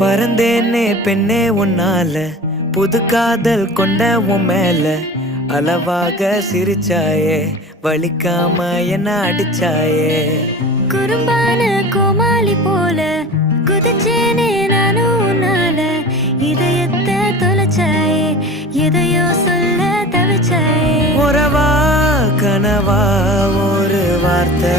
பறந்தேனே பெண்ணே உன்னால, புது காதல் கொண்ட உன் மேல. அளவாக சிரிச்சாயே, வலிக்காம என்ன அடிச்சாயே. குறும்பான கோமாளி போல குதிச்சேனே நானும் உன்னால. இதயத்தை தொலைச்சாயே, எதையோ சொல்ல தவிச்சாயே. உறவா கனவா ஒரு வார்த்தை